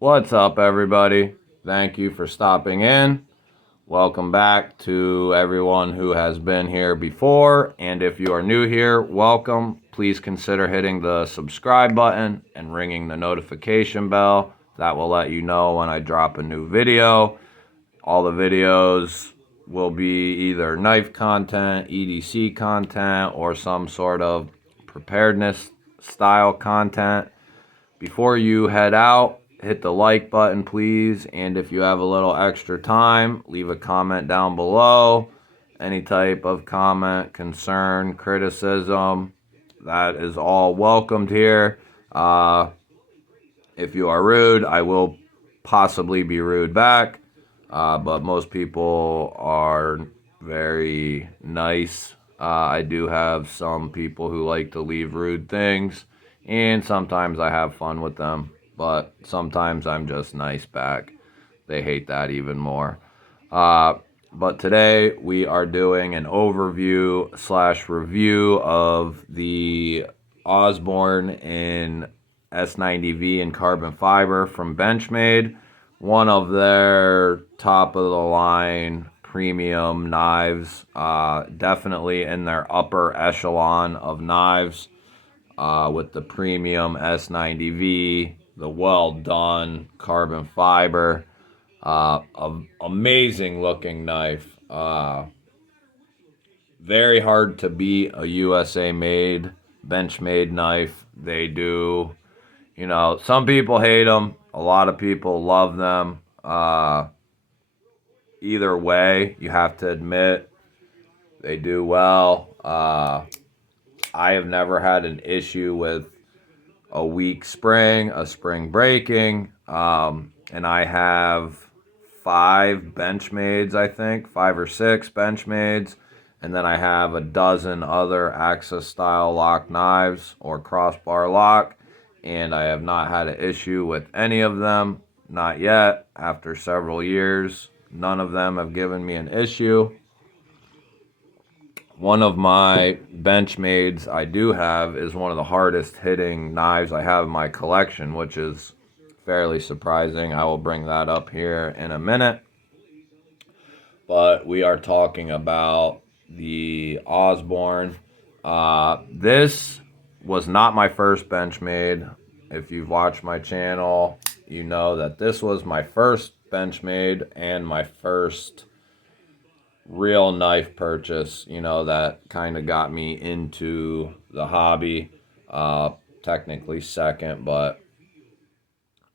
What's up, everybody? Thank you for stopping in. Welcome back to everyone who has been here before. And if you are new here, welcome. Please consider hitting the subscribe button and ringing the notification bell. That will let you know when I drop a new video. All the videos will be either knife content, EDC content, or some sort of preparedness style content. Before you head out, hit the like button, please. And if you have a little extra time, leave a comment down below. Any type of comment, concern, criticism, that is all welcomed here. If you are rude, I will possibly be rude back. But most people are very nice. I do have some people who like to leave rude things, and sometimes I have fun with them, but sometimes I'm just nice back. They hate that even more. But today we are doing an overview / review of the Osborne in S90V in carbon fiber from BENCHMADE. One of their top of the line premium knives, definitely in their upper echelon of knives, with the premium S90V, the well done carbon fiber, amazing looking knife, very hard to beat a USA made BENCHMADE knife. They do, some people hate them, a lot of people love them. Either way, you have to admit they do well. I have never had an issue with a weak spring, a spring breaking, and I have 5 BENCHMADEs, I think, 5 or 6 BENCHMADEs, and then I have a dozen other Axis style lock knives or crossbar lock, and I have not had an issue with any of them, not yet. After several years, none of them have given me an issue. One of my BENCHMADEs I do have is one of the hardest hitting knives I have in my collection, which is fairly surprising. I will bring that up here in a minute. But we are talking about the Osborne. This was not my first BENCHMADE. If you've watched my channel, you know that this was my first BENCHMADE and my first real knife purchase, that kind of got me into the hobby. Technically second, but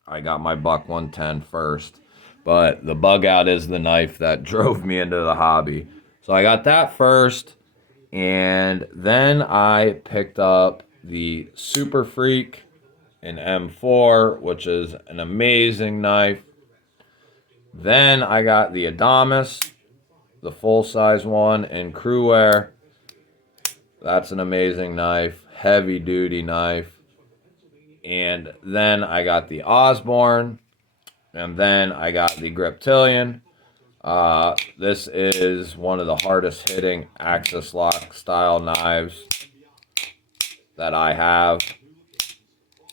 I got my Buck 110 first. But the Bug Out is the knife that drove me into the hobby. So I got that first, and then I picked up the Super Freak in M4, which is an amazing knife. Then I got the Adamas, the full-size one in crew wear. That's an amazing knife, heavy-duty knife. And then I got the Osborne, and then I got the Griptilian. This is one of the hardest hitting Axis lock style knives that I have.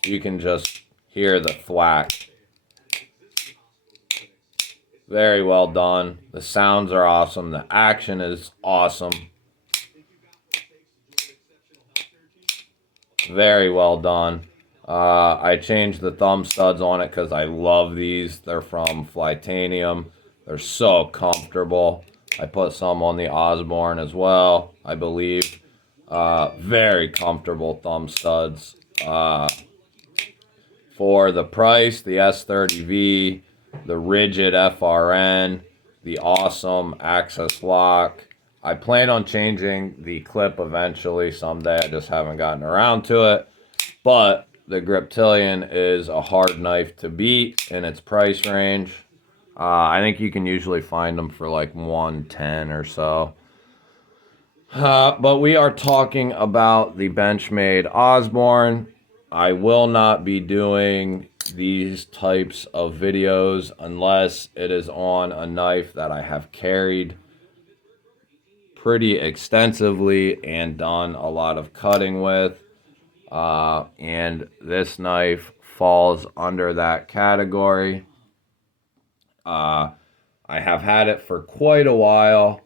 You can just hear the thwack. Very well done. The sounds are awesome. The action is awesome. Very well done. I changed the thumb studs on it because I love these. They're from Flytanium. They're so comfortable. I put some on the Osborne as well, I believe. Very comfortable thumb studs. For the price, the S30V, the rigid FRN, the awesome Axis lock. I plan on changing the clip eventually someday. I just haven't gotten around to it. But the Griptilian is a hard knife to beat in its price range. I think you can usually find them for like $110 or so. But we are talking about the BENCHMADE Osborne. I will not be doing these types of videos unless it is on a knife that I have carried pretty extensively and done a lot of cutting with. And this knife falls under that category. I have had it for quite a while,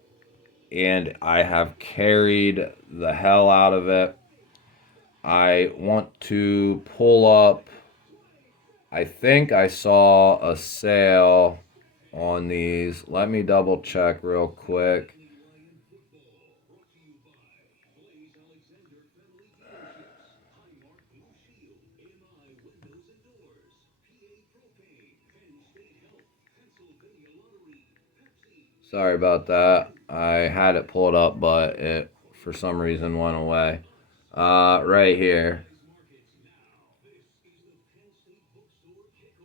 and I have carried the hell out of it. I want to pull up, I think I saw a sale on these. Let me double check real quick. Sorry about that. I had it pulled up, but it for some reason went away. Right here.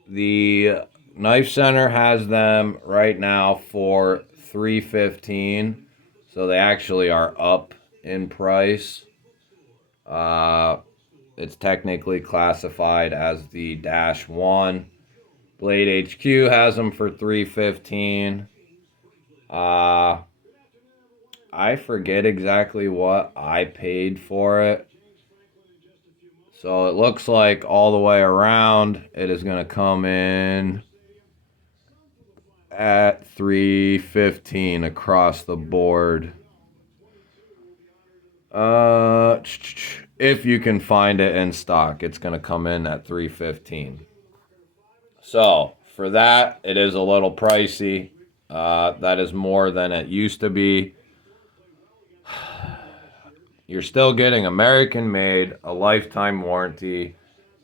The Knife Center has them right now for $315, so they actually are up in price. It's technically classified as the -1. Blade HQ has them for $315. I forget exactly what I paid for it. So it looks like all the way around it is going to come in at $315 across the board. If you can find it in stock, it's going to come in at $315. So for that, it is a little pricey. That is more than it used to be. You're still getting American made, a lifetime warranty,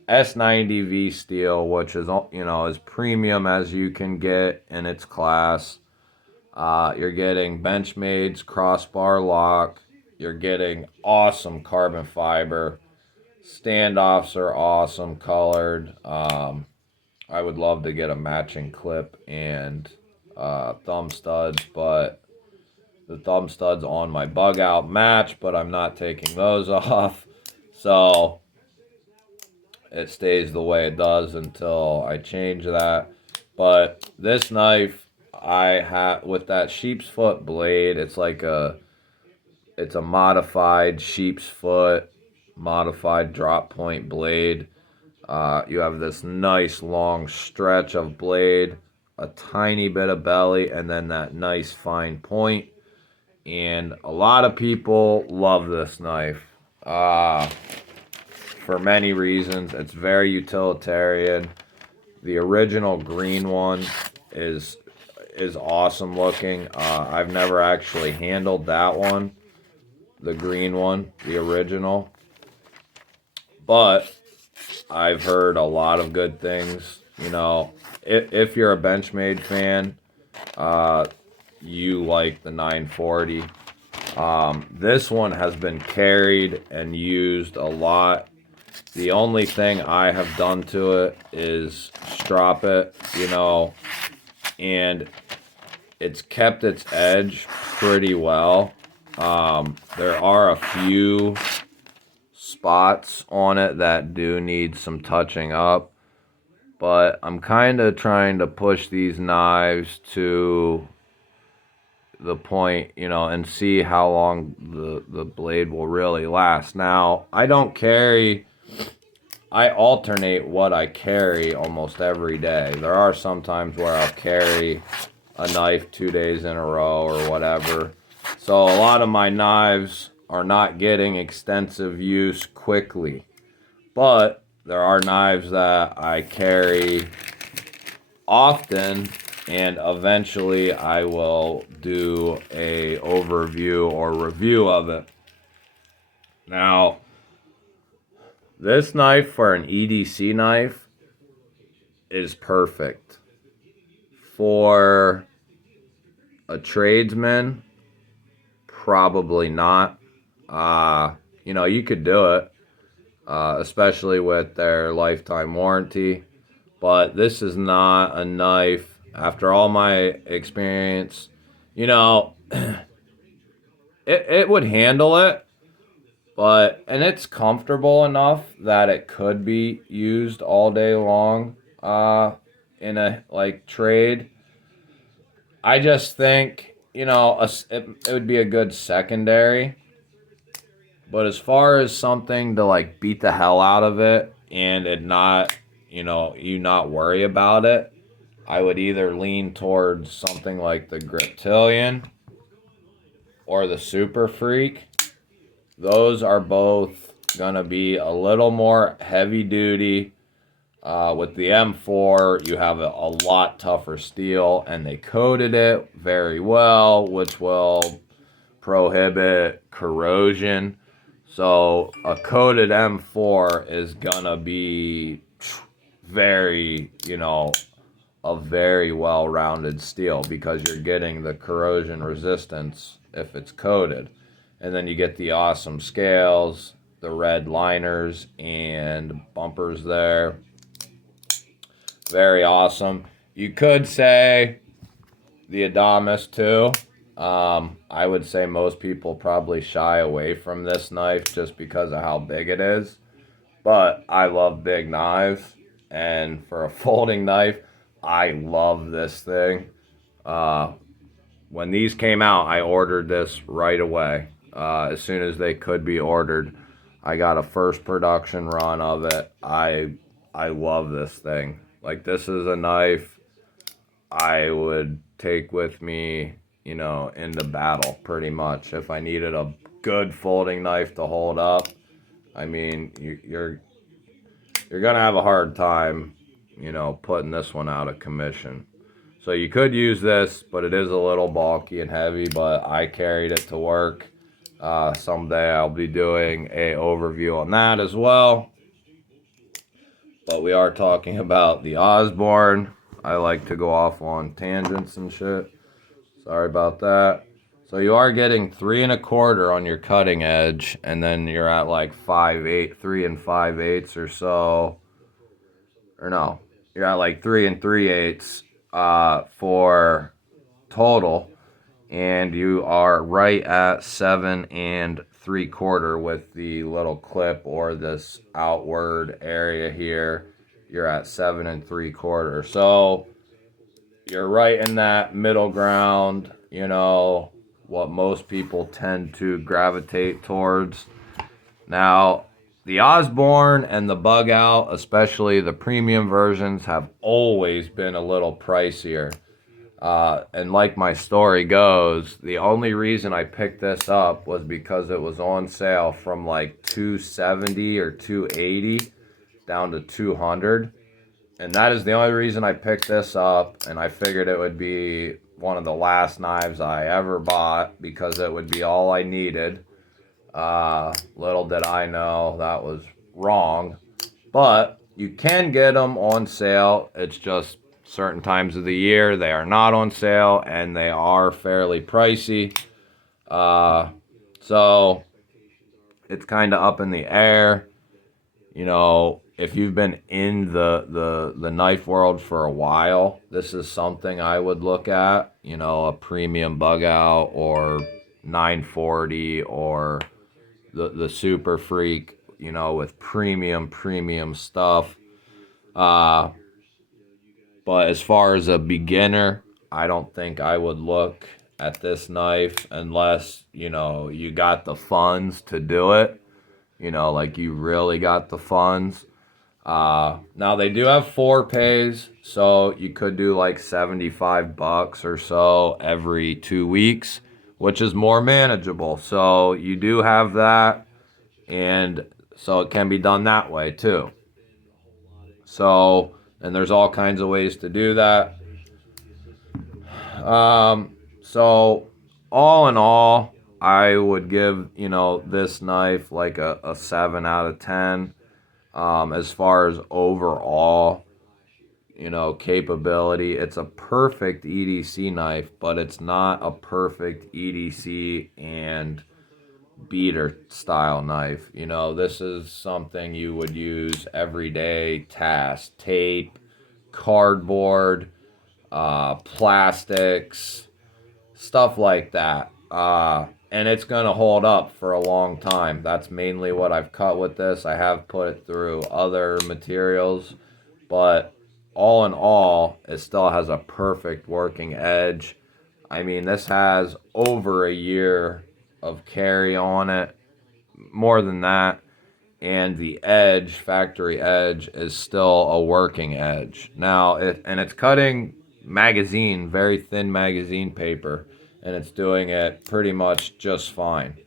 S90V steel, which is, you know, as premium as you can get in its class. You're getting BenchMade's crossbar lock. You're getting awesome carbon fiber. Standoffs are awesome colored. I would love to get a matching clip and thumb studs, but the thumb studs on my bug out match, but I'm not taking those off. So it stays the way it does until I change that. But this knife I have with that sheep's foot blade, it's a modified sheep's foot, modified drop point blade. You have this nice long stretch of blade, a tiny bit of belly, and then that nice fine point. And a lot of people love this knife for many reasons. It's very utilitarian. The original green one is awesome looking. I've never actually handled that one, the green one, the original, but I've heard a lot of good things. You know, if you're a Benchmade fan, you like the 940. This one has been carried and used a lot. The only thing I have done to it is strop it, you know, and it's kept its edge pretty well. There are a few spots on it that do need some touching up, but I'm kind of trying to push these knives to the point, you know, and see how long the blade will really last. Now, I alternate what I carry almost every day. There are some times where I'll carry a knife 2 days in a row or whatever. So a lot of my knives are not getting extensive use quickly. But there are knives that I carry often, and eventually I will do a overview or review of it. Now, this knife for an EDC knife is perfect. For a tradesman, probably not. You know, you could do it, especially with their lifetime warranty, but this is not a knife. After all my experience, you know, it would handle it, and it's comfortable enough that it could be used all day long in a like trade. I just think, you know, it would be a good secondary. But as far as something to like beat the hell out of it and it not you not worry about it, I would either lean towards something like the Griptilian or the Super Freak. Those are both gonna be a little more heavy duty. With the M4, you have a lot tougher steel, and they coated it very well, which will prohibit corrosion. So a coated M4 is gonna be very, a very well-rounded steel because you're getting the corrosion resistance if it's coated. And then you get the awesome scales, the red liners and bumpers there. Very awesome. You could say the Adamas too. I would say most people probably shy away from this knife just because of how big it is. But I love big knives. And for a folding knife, I love this thing. When these came out, I ordered this right away. As soon as they could be ordered, I got a first production run of it. I love this thing. Like, this is a knife I would take with me, into battle pretty much. If I needed a good folding knife to hold up, I mean, you're gonna have a hard time, putting this one out of commission. So you could use this, but it is a little bulky and heavy, but I carried it to work. Someday I'll be doing a overview on that as well. But we are talking about the Osbourne. I like to go off on tangents and shit. Sorry about that. So you are getting 3 1/4 on your cutting edge, and then you're at like 5/8, 3 5/8 or so. Or no, you're at like 3 3/8 for total, and you are right at 7 3/4 with the little clip or this outward area here. You're at 7 3/4. So you're right in that middle ground, what most people tend to gravitate towards. Now, the Osbourne and the Bug Out, especially the premium versions, have always been a little pricier. And like my story goes, the only reason I picked this up was because it was on sale from like $270 or $280 down to $200. And that is the only reason I picked this up, and I figured it would be one of the last knives I ever bought because it would be all I needed. Little did I know that was wrong. But you can get them on sale. It's just certain times of the year they are not on sale, and they are fairly pricey. So it's kind of up in the air. If you've been in the knife world for a while, this is something I would look at. A premium Bug Out or 940 or the Super Freak, with premium stuff. But as far as a beginner, I don't think I would look at this knife unless, you got the funds to do it. Like you really got the funds. Now they do have 4-pays, so you could do like $75 or so every 2 weeks, which is more manageable. So you do have that, and so it can be done that way too. So, and there's all kinds of ways to do that. So all in all, I would give, this knife like a 7 out of 10. As far as overall, capability, it's a perfect EDC knife, but it's not a perfect EDC and beater style knife. This is something you would use everyday task, tape, cardboard, plastics, stuff like that. And it's going to hold up for a long time. That's mainly what I've cut with this. I have put it through other materials, but all in all, it still has a perfect working edge. I mean, this has over a year of carry on it, more than that, and the edge, factory edge, is still a working edge. Now, it's cutting magazine, very thin magazine paper, and it's doing it pretty much just fine.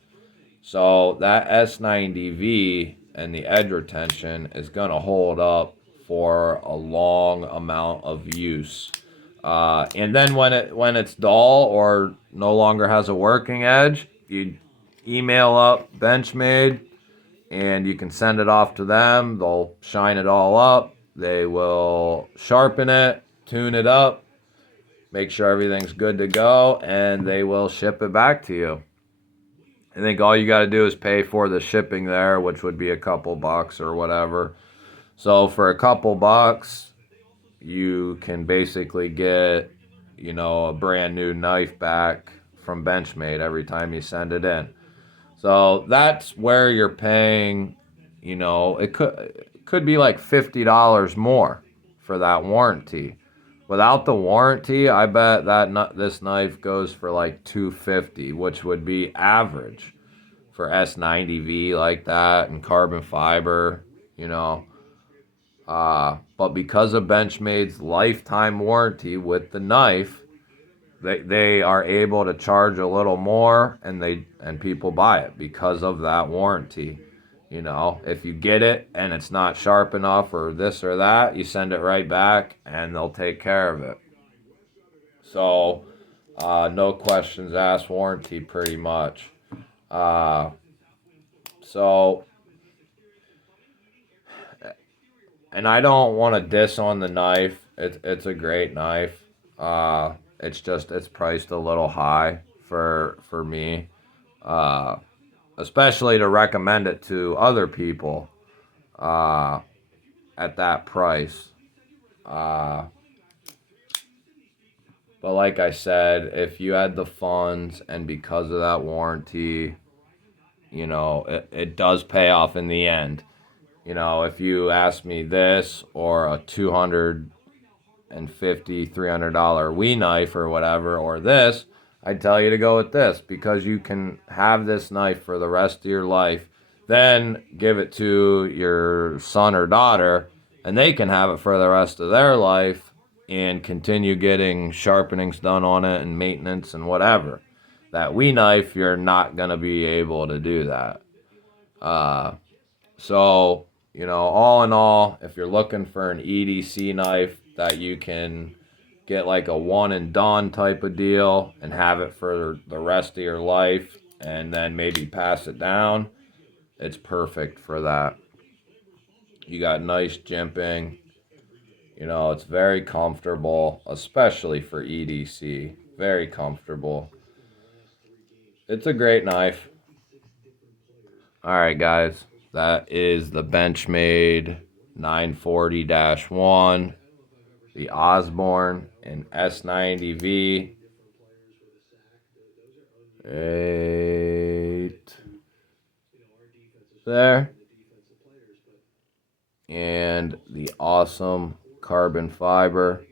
So that S90V and the edge retention is going to hold up for a long amount of use. And then when it's dull or no longer has a working edge, you email up BenchMade and you can send it off to them. They'll shine it all up. They will sharpen it, tune it up, make sure everything's good to go, and they will ship it back to you. I think all you got to do is pay for the shipping there, which would be a couple bucks or whatever. So for a couple bucks, you can basically get, a brand new knife back from BenchMade every time you send it in. So that's where you're paying, it could be like $50 more for that warranty. Without the warranty, I bet that this knife goes for like $250, which would be average for S90V like that and carbon fiber, But because of BenchMade's lifetime warranty with the knife, they are able to charge a little more, and people buy it because of that warranty. If you get it and it's not sharp enough or this or that, you send it right back and they'll take care of it. So, no questions asked warranty pretty much. And I don't want to diss on the knife. It's a great knife. It's priced a little high for me. Especially to recommend it to other people at that price. But like I said, if you had the funds and because of that warranty, it does pay off in the end. If you ask me this or a $250, $300 Wii knife or whatever, or this, I'd tell you to go with this because you can have this knife for the rest of your life, then give it to your son or daughter, and they can have it for the rest of their life and continue getting sharpenings done on it and maintenance and whatever. That Wii knife, you're not going to be able to do that. So, all in all, if you're looking for an EDC knife that you can get like a one and done type of deal and have it for the rest of your life and then maybe pass it down, it's perfect for that. You got nice jimping. It's very comfortable, especially for EDC. Very comfortable. It's a great knife. Alright guys, that is the BenchMade 940-1, the OSBOURNE and S90V. 8 there. And the awesome carbon fiber.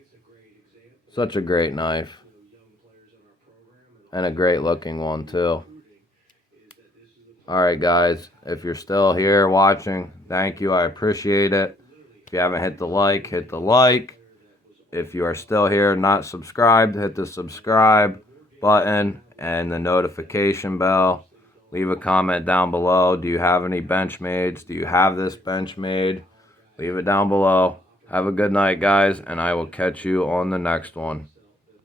Such a great knife. And a great looking one too. Alright guys, if you're still here watching, thank you, I appreciate it. If you haven't hit the like, hit the like. If you are still here not subscribed, hit the subscribe button and the notification bell. Leave a comment down below. Do you have any BenchMades? Do you have this BenchMade? Leave it down below. Have a good night guys, and I will catch you on the next one.